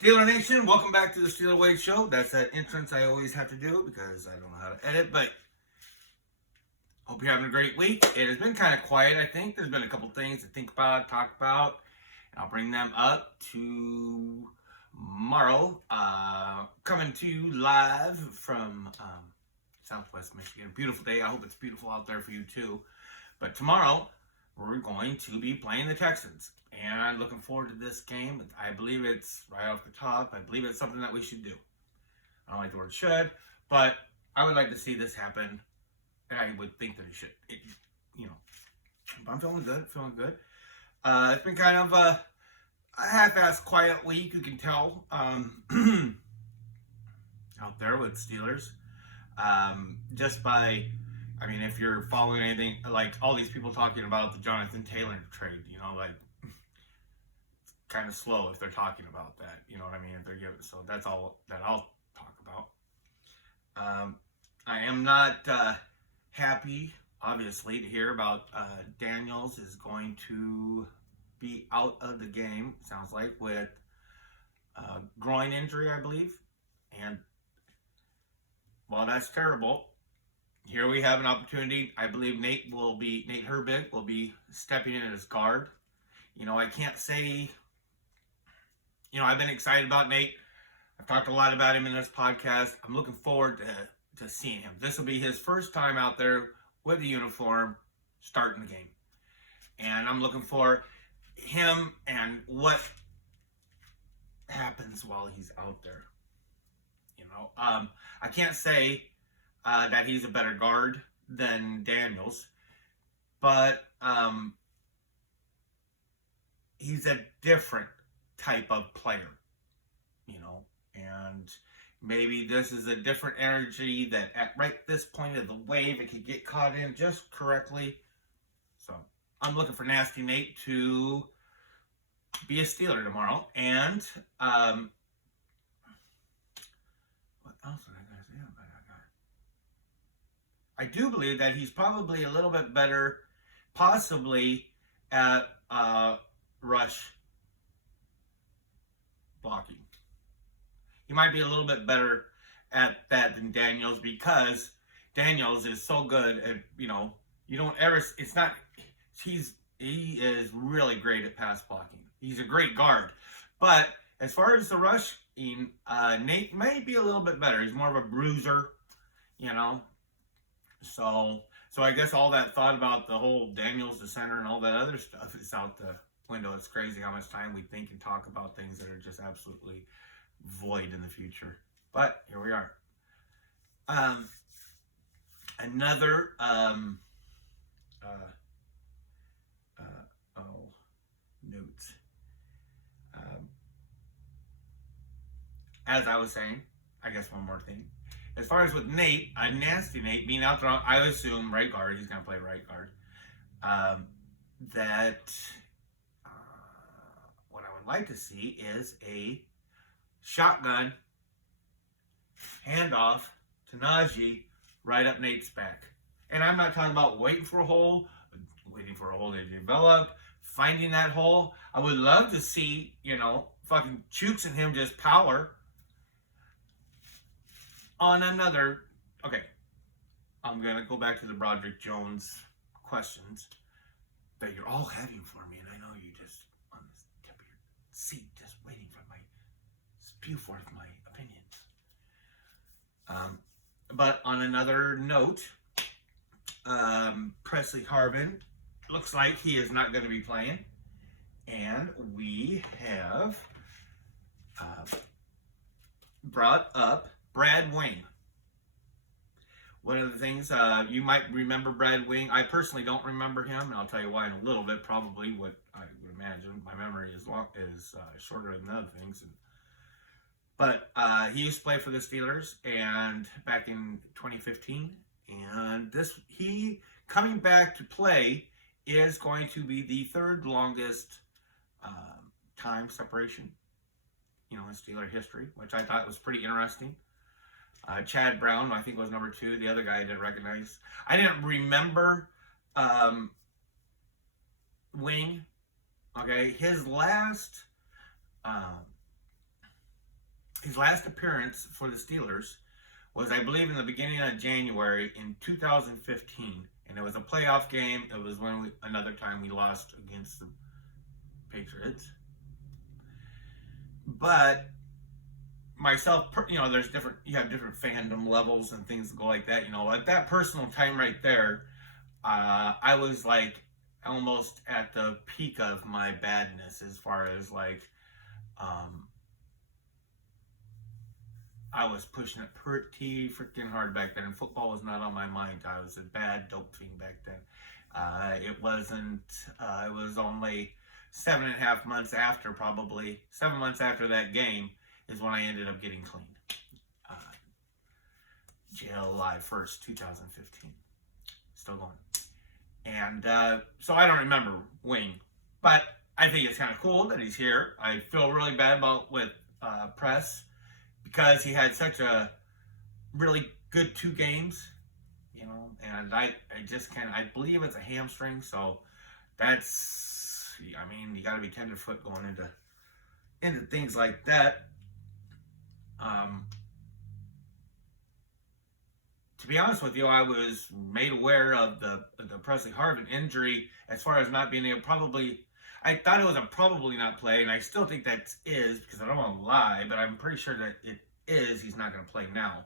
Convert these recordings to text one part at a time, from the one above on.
Steeler Nation, welcome back to the Steeler Wade Show. That's that entrance I always have to do because I don't know how to edit, but hope you're having a great week. It has been kind of quiet, I think. There's been a couple things to think about, talk about, and I'll bring them up tomorrow. Coming to you live from Southwest Michigan. Beautiful day. I hope it's beautiful out there for you too. But tomorrow, we're going to be playing the Texans. And looking forward to this game. I believe it's right off the top. I believe it's something that we should do. I don't like the word should, but I would like to see this happen. And I would think that it should. But I'm feeling good. It's been kind of a half-assed quiet week, you can tell, out there with Steelers. If you're following anything, like all these people talking about the Jonathan Taylor trade, kind of slow if they're talking about that, you know what I mean? If they're giving, so that's all that I'll talk about. I am not happy, obviously, to hear about Daniels is going to be out of the game. Sounds like with groin injury, I believe. And while that's terrible, here we have an opportunity. I believe Nate Herbig will be stepping in as guard. I can't say. I've been excited about Nate. I've talked a lot about him in this podcast. I'm looking forward to seeing him. This will be his first time out there with a uniform starting the game. And I'm looking for him and what happens while he's out there. I can't say that he's a better guard than Daniels, but he's a different type of player, and maybe this is a different energy that at right this point of the wave it could get caught in just correctly. So I'm looking for Nasty Nate to be a Steeler tomorrow. And what else did I gotta say about that guy? I do believe that he's probably a little bit better, possibly at rush blocking. He might be a little bit better at that than Daniels because Daniels is so good at, he is really great at pass blocking. He's a great guard. But as far as the rushing, Nate may be a little bit better. He's more of a bruiser, So I guess all that thought about the whole Daniels, the center, and all that other stuff is out the window. It's crazy how much time we think and talk about things that are just absolutely void in the future. But here we are. Another notes. As I was saying, I guess one more thing. As far as with Nate, Nasty Nate being out there, I assume right guard. He's going to play right guard. What I would like to see is a shotgun handoff to Najee right up Nate's back. And I'm not talking about waiting for a hole to develop, finding that hole. I would love to see, fucking Chooks and him just power on another. Okay, I'm going to go back to the Broderick Jones questions that you're all having for me, and I know you just on the tip of your seat just waiting for my spew forth my opinions. But on another note, Pressley looks like he is not going to be playing, and we have brought up Brad Wing. One of the things, you might remember Brad Wing. I personally don't remember him, and I'll tell you why in a little bit. Probably what I would imagine. My memory is shorter than other things. But he used to play for the Steelers and back in 2015. And he coming back to play is going to be the third longest time separation, in Steeler history, which I thought was pretty interesting. Chad Brown, I think, was number 2. The other guy I didn't recognize. I didn't remember Wing. Okay, his last his last appearance for the Steelers was, I believe, in the beginning of January in 2015, and it was a playoff game. It was another time we lost against the Patriots. But myself, there's you have different fandom levels and things that go like that. At that personal time right there, I was like almost at the peak of my badness as far as like, I was pushing it pretty freaking hard back then. And football was not on my mind. I was a bad dope fiend back then. It wasn't, it was only 7.5 months after, probably 7 months after that game is when I ended up getting clean. July 1st, 2015. Still going. And so I don't remember Wing, but I think it's kind of cool that he's here. I feel really bad with Press because he had such a really good 2 games, and I just can't. I believe it's a hamstring, so that's, you got to be tenderfoot going into things like that. To be honest with you, I was made aware of the Pressley Harvin injury as far as not being able. I thought it was a probably not play, and I still think that is, because I don't want to lie, but I'm pretty sure that it is. He's not going to play now.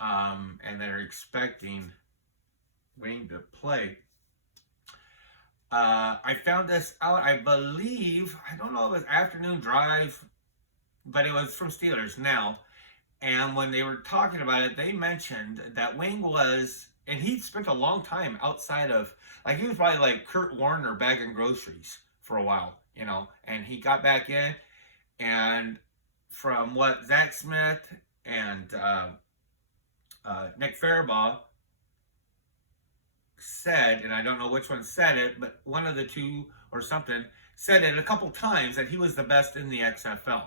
And they're expecting Wing to play. I found this out, I believe, I don't know if it was Afternoon Drive, but it was from Steelers Now. And when they were talking about it, they mentioned that Wing was, and he spent a long time outside of, like, he was probably like Kurt Warner bagging groceries for a while, and he got back in, and from what Zach Smith and Nick Farabaugh said, and I don't know which one said it, but one of the two or something said it a couple times that he was the best in the XFL.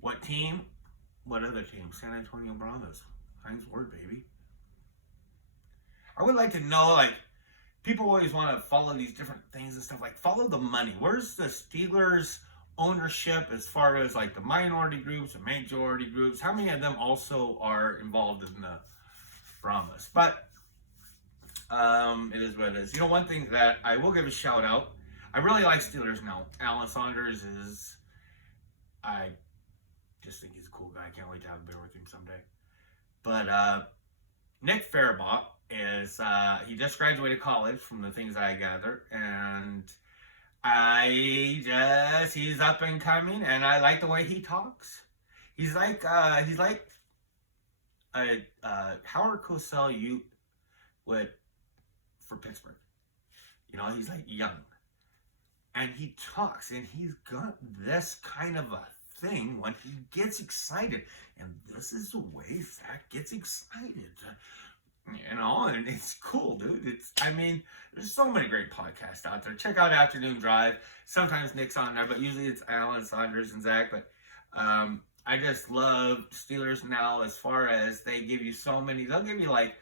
What team? What other team? San Antonio Brahmas. Heinz Ward, baby. I would like to know, like, people always want to follow these different things and stuff. Like, follow the money. Where's the Steelers ownership as far as, like, the minority groups and majority groups? How many of them also are involved in the Brahmas? But it is what it is. One thing that I will give a shout out. I really like Steelers Now. Alan Saunders is, I just think he's a cool guy. I can't wait to have a beer with him someday. But Nick Farabaugh is, he just graduated college from the things I gather, and he's up and coming, and I like the way he talks. He's like a Howard Cosell for Pittsburgh. He's like young, and he talks, and he's got this kind of a thing when he gets excited, and this is the way Zach gets excited, and it's cool, dude. There's so many great podcasts out there. Check out Afternoon Drive. Sometimes Nick's on there, but usually it's Alan, Saunders, and Zach. But I just love Steelers Now as far as they give you so many. They'll give you like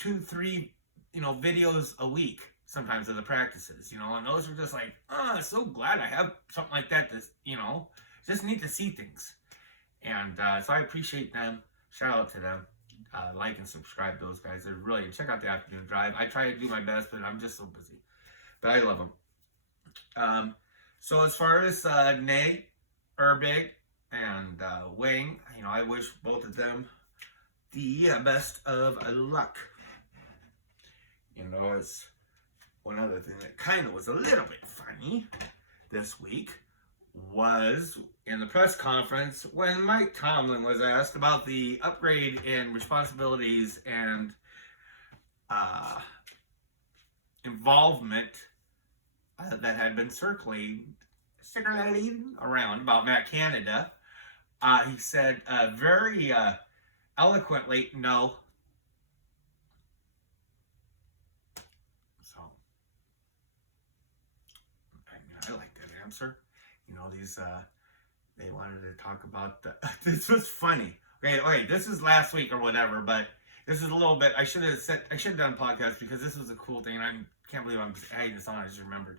2-3 videos a week sometimes of the practices, and those are just like, so glad I have something like that to, just need to see things. And so I appreciate them. Shout out to them. Like and subscribe to those guys. They're really, check out the Afternoon Drive. I try to do my best, but I'm just so busy. But I love them. So as far as Nate, Herbig, and Wing, I wish both of them the best of luck. It's one other thing that kind of was a little bit funny this week was in the press conference when Mike Tomlin was asked about the upgrade in responsibilities and involvement that had been circulating around about Matt Canada. He said very eloquently, no. So, I like that answer. They wanted to talk about this was funny. Okay, this is last week or whatever, but this is a little bit, I should have done a podcast because this was a cool thing, and I can't believe I'm adding this on, I just remembered.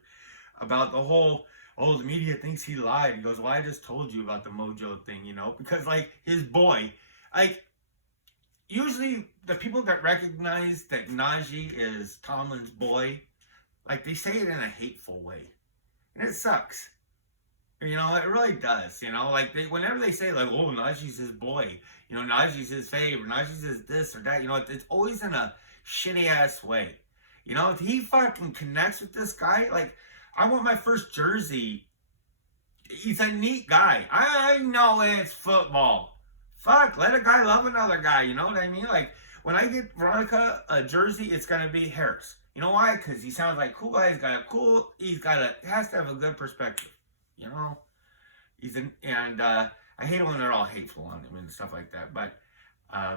About the whole, oh, the media thinks he lied. He goes, well, I just told you about the Mojo thing, you know, because like his boy, like usually the people that recognize that Najee is Tomlin's boy, like they say it in a hateful way, and it sucks. You know, it really does. You know, like whenever they say like, "Oh, Najee's his boy," you know, Najee's his favorite, Najee's his this or that. You know, it's always in a shitty ass way. You know, if he fucking connects with this guy, like, I want my first jersey. He's a neat guy. I know it's football. Fuck, let a guy love another guy. You know what I mean? Like, when I get Veronica a jersey, it's gonna be Harris. You know why? Because he sounds like a cool guy. Has to have a good perspective. You know, I hate it when they're all hateful on him and stuff like that. But I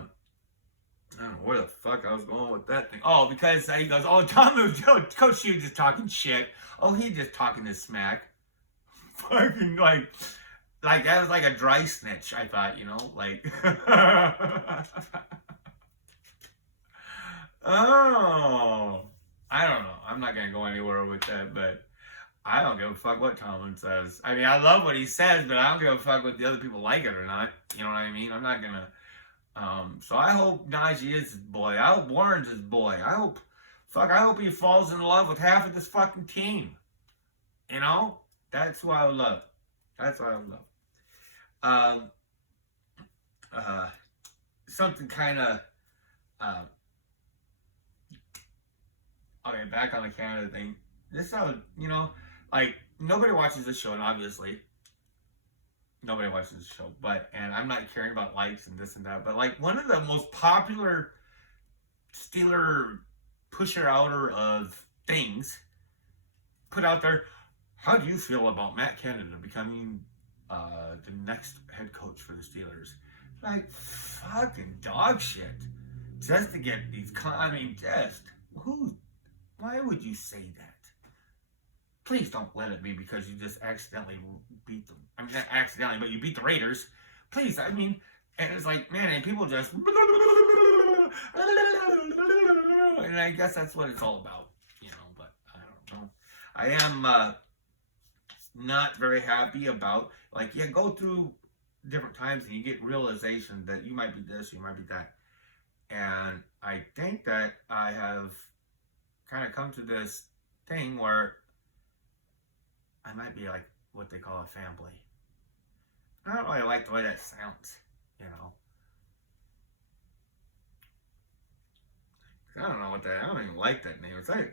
don't know where the fuck I was going with that thing. Oh, because he goes, oh, Coach Hughes just talking shit. Oh, he just talking his smack. Fucking like that was like a dry snitch. I thought, you know, like. Oh, I don't know. I'm not gonna go anywhere with that, but. I don't give a fuck what Tomlin says. I mean, I love what he says, but I don't give a fuck what the other people like it or not. You know what I mean? I'm not gonna. So I hope Najee is his boy. I hope Warren's his boy. I hope he falls in love with half of this fucking team. You know? That's what I would love. That's what I would love. Something kind of. Okay, back on the Canada thing. This how, you know. Like, nobody watches this show, and obviously, nobody watches this show, and I'm not caring about likes and this and that, but, like, one of the most popular Steeler pusher-outer of things put out there, how do you feel about Matt Canada becoming the next head coach for the Steelers? Like, fucking dog shit. Just to get these, why would you say that? Please don't let it be because you just accidentally beat them. I mean, not accidentally, but you beat the Raiders. Please, I mean, and it's like, man, and people just, and I guess that's what it's all about, you know, but I don't know. I am not very happy about, like, you go through different times and you get realization that you might be this, you might be that. And I think that I have kind of come to this thing where I might be like what they call a fanboy. I don't really like the way that sounds, you know. I don't even like that name. It's like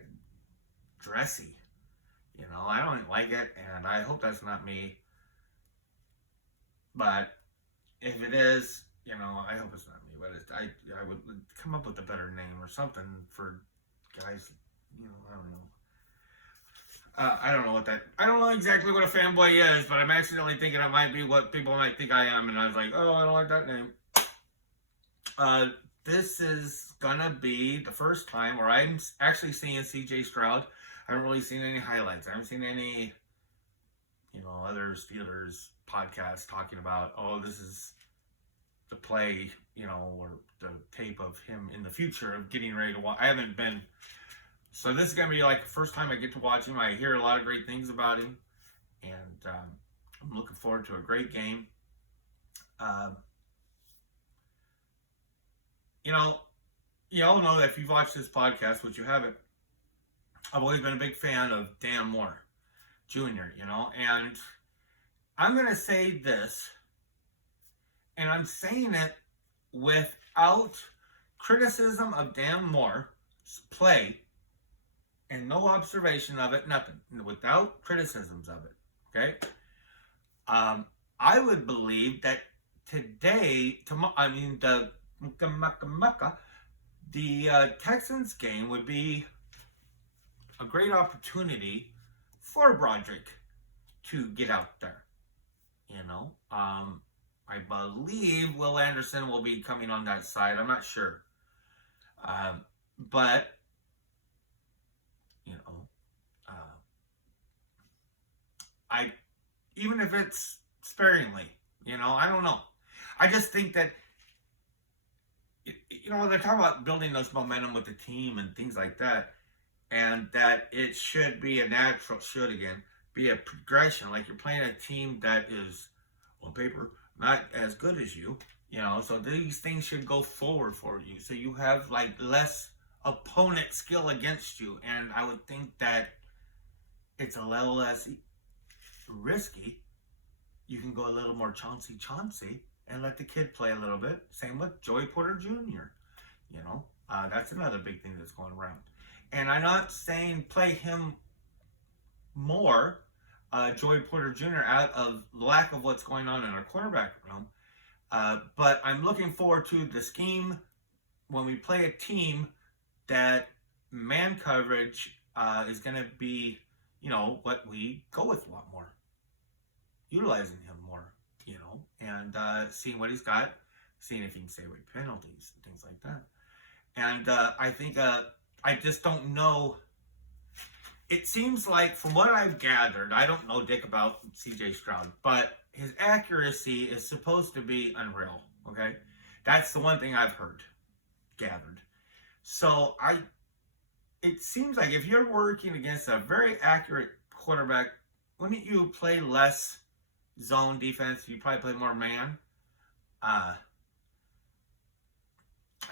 dressy, you know. I don't even like it, and I hope that's not me. But if it is, you know, I hope it's not me. But I would come up with a better name or something for guys, you know, I don't know. I don't know exactly what a fanboy is, but I'm accidentally thinking it might be what people might think I am, and I was like, oh, I don't like that name. This is gonna be the first time where I'm actually seeing CJ Shroud. I haven't really seen any highlights. I haven't seen any, you know, other Steelers podcasts talking about, oh, this is the play, you know, or the tape of him in the future of getting ready to watch. I haven't been. So this is going to be like the first time I get to watch him. I hear a lot of great things about him. And I'm looking forward to a great game. You know, you all know that if you've watched this podcast, which you haven't, I've always been a big fan of Dan Moore Jr., you know. And I'm going to say this, and I'm saying it without criticism of Dan Moore's play, and no observation of it, nothing. Without criticisms of it, okay? I would believe that today, the Texans game would be a great opportunity for Broderick to get out there. You know, I believe Will Anderson will be coming on that side. I'm not sure. But you know, even if it's sparingly, you know, I don't know. I just think that, you know, they're talking about building this momentum with the team and things like that, and that it should be a natural, be a progression. Like you're playing a team that is, on paper, not as good as you. So these things should go forward for you. So you have like less opponent skill against you. And I would think that it's a little less risky. You can go a little more chauncey and let the kid play a little bit. Same with Joey Porter Jr. That's another big thing that's going around. And I'm not saying play him more, Joey Porter Jr., out of lack of what's going on in our quarterback room. But I'm looking forward to the scheme when we play a team that man coverage is going to be, what we go with a lot more. Utilizing him more, and seeing what he's got, seeing if he can stay away penalties and things like that. And I think I just don't know. It seems like, from what I've gathered, I don't know dick about CJ Shroud, but his accuracy is supposed to be unreal, okay? That's the one thing I've gathered. So it seems like if you're working against a very accurate quarterback, wouldn't you play less zone defense? You probably play more man. I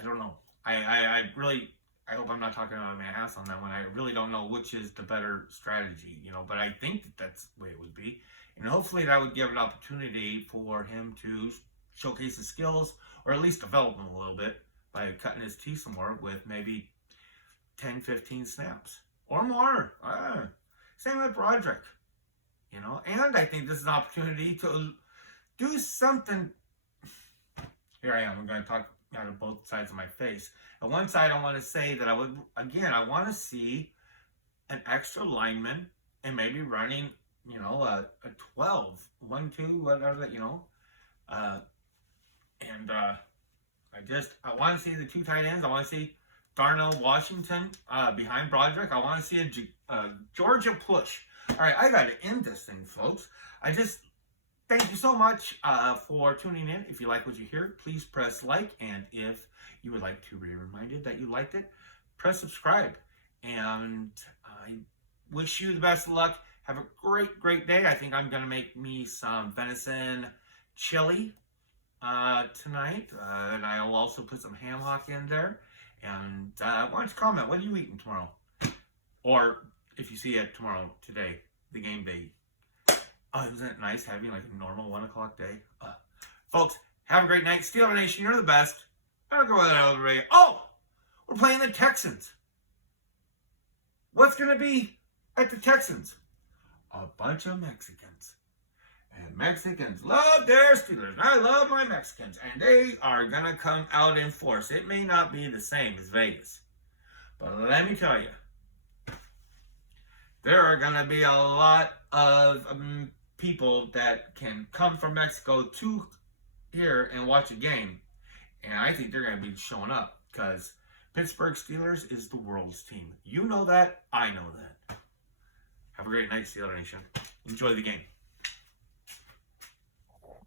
don't know. I hope I'm not talking out of my ass on that one. I really don't know which is the better strategy, but I think that's the way it would be. And hopefully that would give an opportunity for him to showcase his skills, or at least develop them a little bit by cutting his teeth some more with maybe 10, 15 snaps or more. Same with Broderick, and I think this is an opportunity to do something. Here I am. I'm going to talk out of both sides of my face. On one side, I want to say that I want to see an extra lineman and maybe running, a 12, 1, 2, whatever, and I want to see the two tight ends. I want to see Darnell Washington behind Broderick. I want to see a Georgia push. All right, I got to end this thing, folks. Thank you so much for tuning in. If you like what you hear, please press like. And if you would like to be reminded that you liked it, press subscribe. And I wish you the best of luck. Have a great, great day. I think I'm going to make me some venison chili tonight. And I'll also put some ham hock in there. And why don't you comment? What are you eating tomorrow? Or if you see it tomorrow, today, the game day. Isn't it nice having like a normal 1 o'clock day? Folks, have a great night. Steeler Nation, you're the best. I don't go with that other way. Oh, we're playing the Texans. What's going to be at the Texans? A bunch of Mexicans. And Mexicans love their Steelers. And I love my Mexicans. And they are going to come out in force. It may not be the same as Vegas. But let me tell you, there are going to be a lot of people that can come from Mexico to here and watch a game. And I think they're going to be showing up because Pittsburgh Steelers is the world's team. You know that. I know that. Have a great night, Steeler Nation. Enjoy the game.